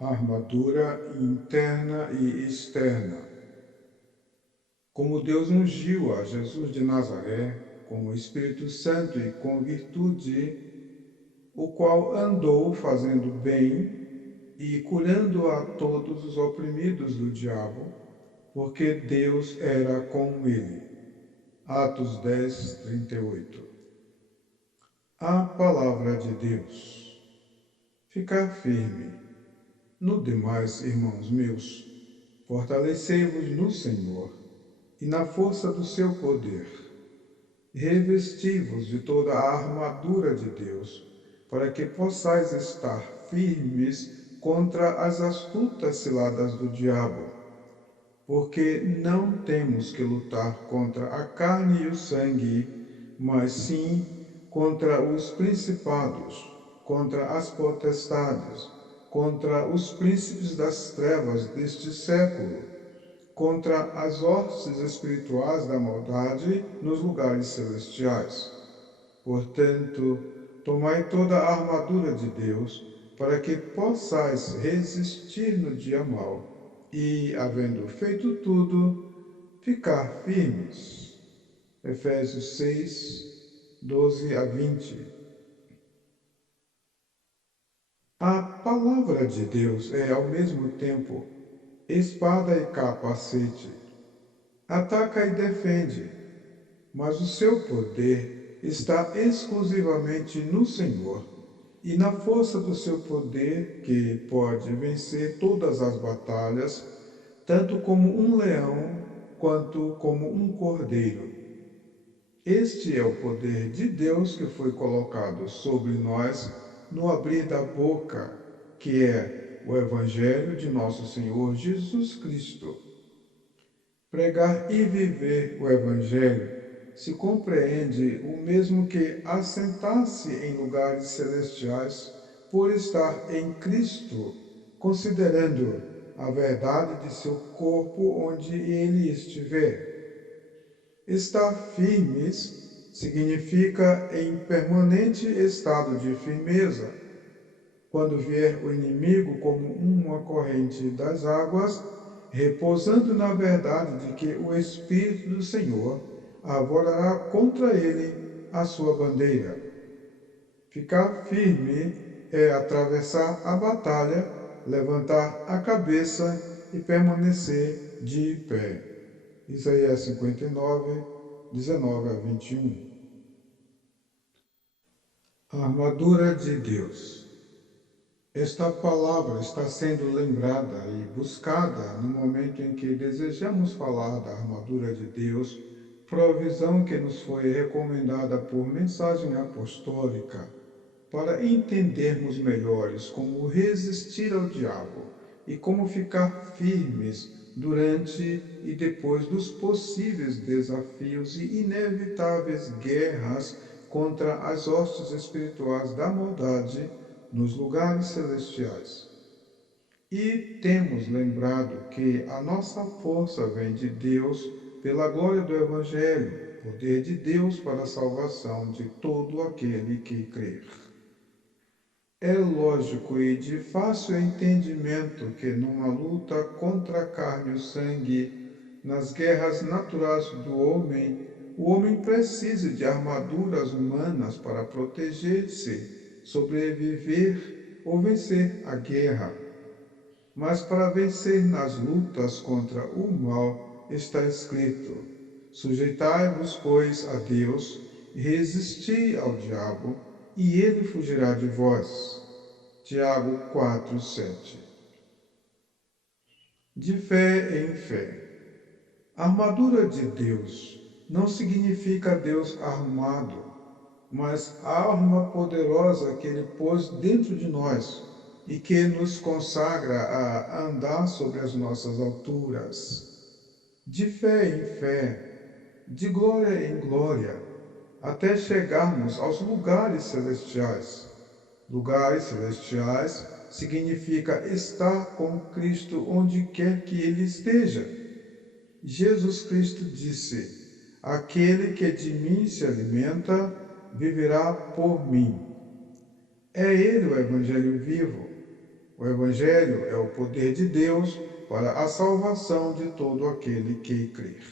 armadura interna e externa. Como Deus ungiu a Jesus de Nazaré com o Espírito Santo e com virtude, o qual andou fazendo bem e curando a todos os oprimidos do diabo, porque Deus era com ele. Atos 10, 38. A palavra de Deus. Ficar firme. No demais, irmãos meus, fortalecei-vos no Senhor e na força do seu poder. Revesti-vos de toda a armadura de Deus, para que possais estar firmes contra as astutas ciladas do diabo. Porque não temos que lutar contra a carne e o sangue, mas sim contra os principados, contra as potestades, contra os príncipes das trevas deste século, contra as hostes espirituais da maldade nos lugares celestiais. Portanto, tomai toda a armadura de Deus, para que possais resistir no dia mau, e, havendo feito tudo, ficar firmes. Efésios 6, 12 a 20. A palavra de Deus é, ao mesmo tempo, espada e capacete. Ataca e defende, mas o seu poder está exclusivamente no Senhor e na força do seu poder, que pode vencer todas as batalhas, tanto como um leão quanto como um cordeiro. Este é o poder de Deus que foi colocado sobre nós no abrir da boca, que é o Evangelho de nosso Senhor Jesus Cristo. Pregar e viver o Evangelho se compreende o mesmo que assentar-se em lugares celestiais por estar em Cristo, considerando a verdade de seu corpo onde ele estiver. Estar firmes significa em permanente estado de firmeza. Quando vier o inimigo como uma corrente das águas, repousando na verdade de que o Espírito do Senhor arvorará contra ele a sua bandeira. Ficar firme é atravessar a batalha, levantar a cabeça e permanecer de pé. Isaías 59, 19 a 21. A armadura de Deus. Esta palavra está sendo lembrada e buscada no momento em que desejamos falar da armadura de Deus, provisão que nos foi recomendada por mensagem apostólica, para entendermos melhores como resistir ao diabo e como ficar firmes durante e depois dos possíveis desafios e inevitáveis guerras contra as hostes espirituais da maldade nos lugares celestiais. E temos lembrado que a nossa força vem de Deus pela glória do Evangelho, poder de Deus para a salvação de todo aquele que crer. É lógico e de fácil entendimento que numa luta contra a carne e o sangue, nas guerras naturais do homem, o homem precisa de armaduras humanas para proteger-se, sobreviver ou vencer a guerra. Mas para vencer nas lutas contra o mal, está escrito: sujeitai-vos, pois, a Deus, e resisti ao diabo, e ele fugirá de vós. Tiago 4, 7. De fé em fé. A armadura de Deus não significa Deus armado, mas a arma poderosa que ele pôs dentro de nós e que nos consagra a andar sobre as nossas alturas. De fé em fé, de glória em glória, até chegarmos aos lugares celestiais. Lugares celestiais significa estar com Cristo onde quer que ele esteja. Jesus Cristo disse: aquele que de mim se alimenta, viverá por mim. É ele o Evangelho vivo. O Evangelho é o poder de Deus para a salvação de todo aquele que crer.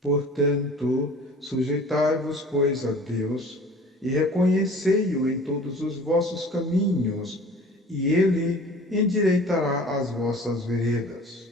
Portanto, sujeitai-vos, pois, a Deus, e reconhecei-o em todos os vossos caminhos, e ele endireitará as vossas veredas.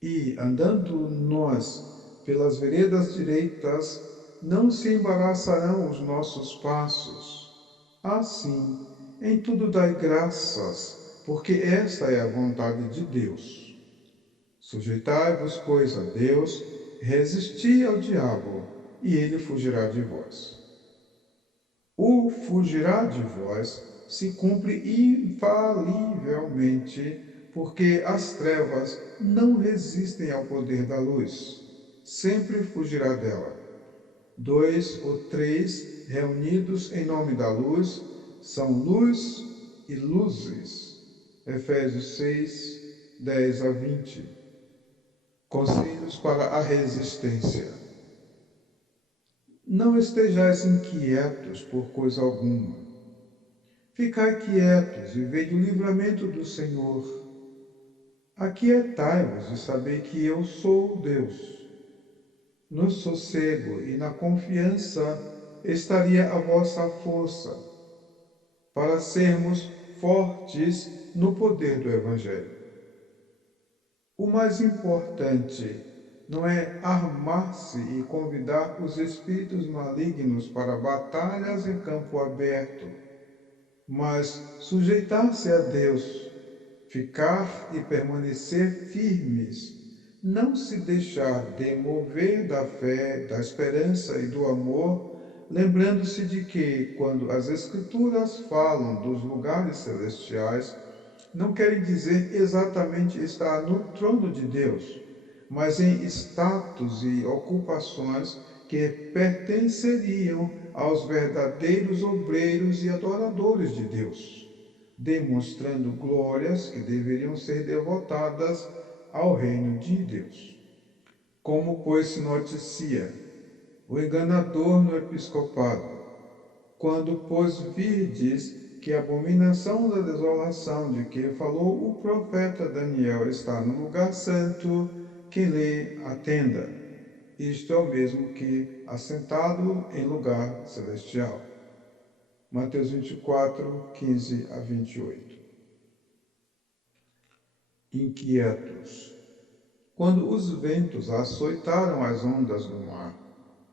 E, andando nós pelas veredas direitas, não se embaraçarão os nossos passos. Assim, em tudo dai graças, porque esta é a vontade de Deus. Sujeitai-vos, pois, a Deus, resisti ao diabo, e ele fugirá de vós. O fugirá de vós se cumpre infalivelmente, porque as trevas não resistem ao poder da luz. Sempre fugirá dela. 2 ou 3 reunidos em nome da luz são luz e luzes. Efésios 6, 10 a 20. Conselhos para a resistência. Não estejais inquietos por coisa alguma. Ficai quietos e vede o livramento do Senhor. Aquietai-vos e sabei que eu sou Deus. No sossego e na confiança estaria a vossa força, para sermos fortes no poder do Evangelho. O mais importante não é armar-se e convidar os espíritos malignos para batalhas em campo aberto, mas sujeitar-se a Deus, ficar e permanecer firmes, não se deixar demover da fé, da esperança e do amor, lembrando-se de que, quando as Escrituras falam dos lugares celestiais, não querem dizer exatamente estar no trono de Deus, mas em status e ocupações que pertenceriam aos verdadeiros obreiros e adoradores de Deus, demonstrando glórias que deveriam ser devotadas ao reino de Deus. Como, pois, se noticia o enganador no episcopado, quando, pois, virdes que a abominação da desolação de que falou o profeta Daniel está no lugar santo, quem lê, atenda. Isto é o mesmo que assentado em lugar celestial. Mateus 24, 15 a 28. Inquietos. Quando os ventos açoitaram as ondas do mar,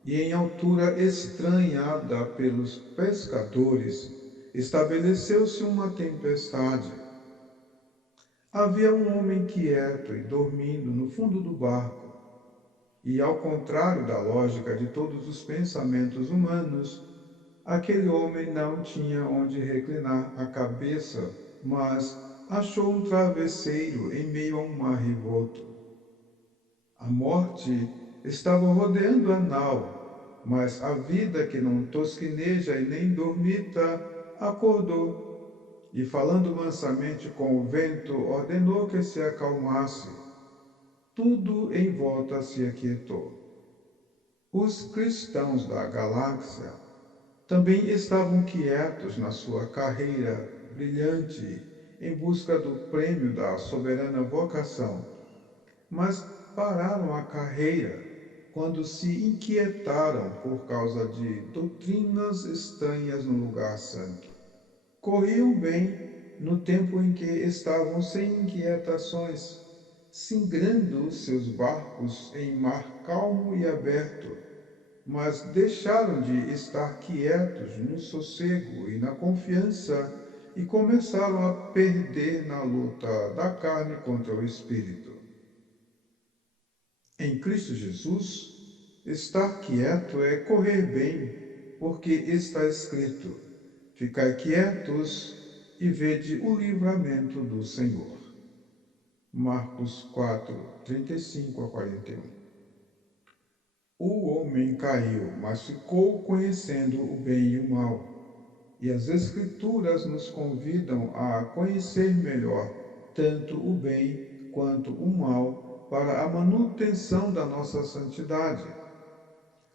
e em altura estranhada pelos pescadores, estabeleceu-se uma tempestade. Havia um homem quieto e dormindo no fundo do barco, e ao contrário da lógica de todos os pensamentos humanos, aquele homem não tinha onde reclinar a cabeça, mas achou um travesseiro em meio a um mar revolto. A morte estava rodeando a nau, mas a vida que não tosquineja e nem dormita acordou, e falando mansamente com o vento, ordenou que se acalmasse. Tudo em volta se aquietou. Os cristãos da galáxia também estavam quietos na sua carreira brilhante em busca do prêmio da soberana vocação, mas pararam a carreira quando se inquietaram por causa de doutrinas estranhas no lugar santo. Corriam bem no tempo em que estavam sem inquietações, singrando seus barcos em mar calmo e aberto, mas deixaram de estar quietos no sossego e na confiança e começaram a perder na luta da carne contra o espírito. Em Cristo Jesus, estar quieto é correr bem, porque está escrito: ficai quietos e vede o livramento do Senhor. Marcos 4, 35 a 41. O homem caiu, mas ficou conhecendo o bem e o mal. E as Escrituras nos convidam a conhecer melhor tanto o bem quanto o mal, para a manutenção da nossa santidade.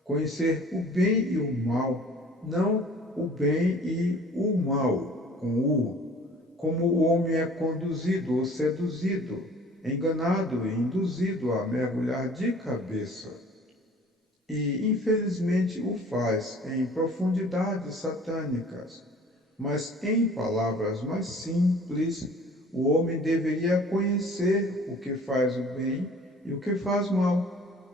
Conhecer o bem e o mal, não o bem e o mal, com U, como o homem é conduzido ou seduzido, enganado e induzido a mergulhar de cabeça. E, infelizmente, o faz em profundidades satânicas. Mas, em palavras mais simples, o homem deveria conhecer o que faz o bem e o que faz mal,